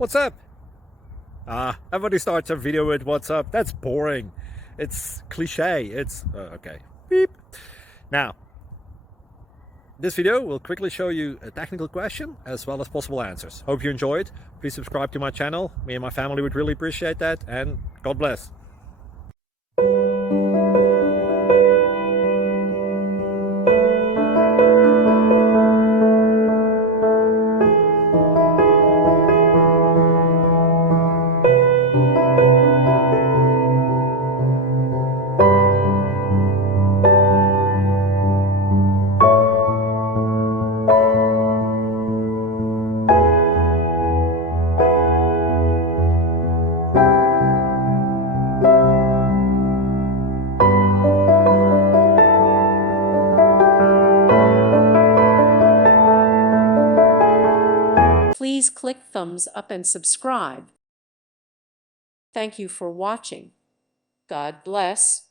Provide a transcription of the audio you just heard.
What's up? Everybody starts a video with what's up. That's boring. It's cliche. It's okay. Beep. Now, this video will quickly show you a technical question as well as possible answers. Hope you enjoyed. Please subscribe to my channel. Me and my family would really appreciate that, and God bless. Please click thumbs up and subscribe. Thank you for watching. God bless.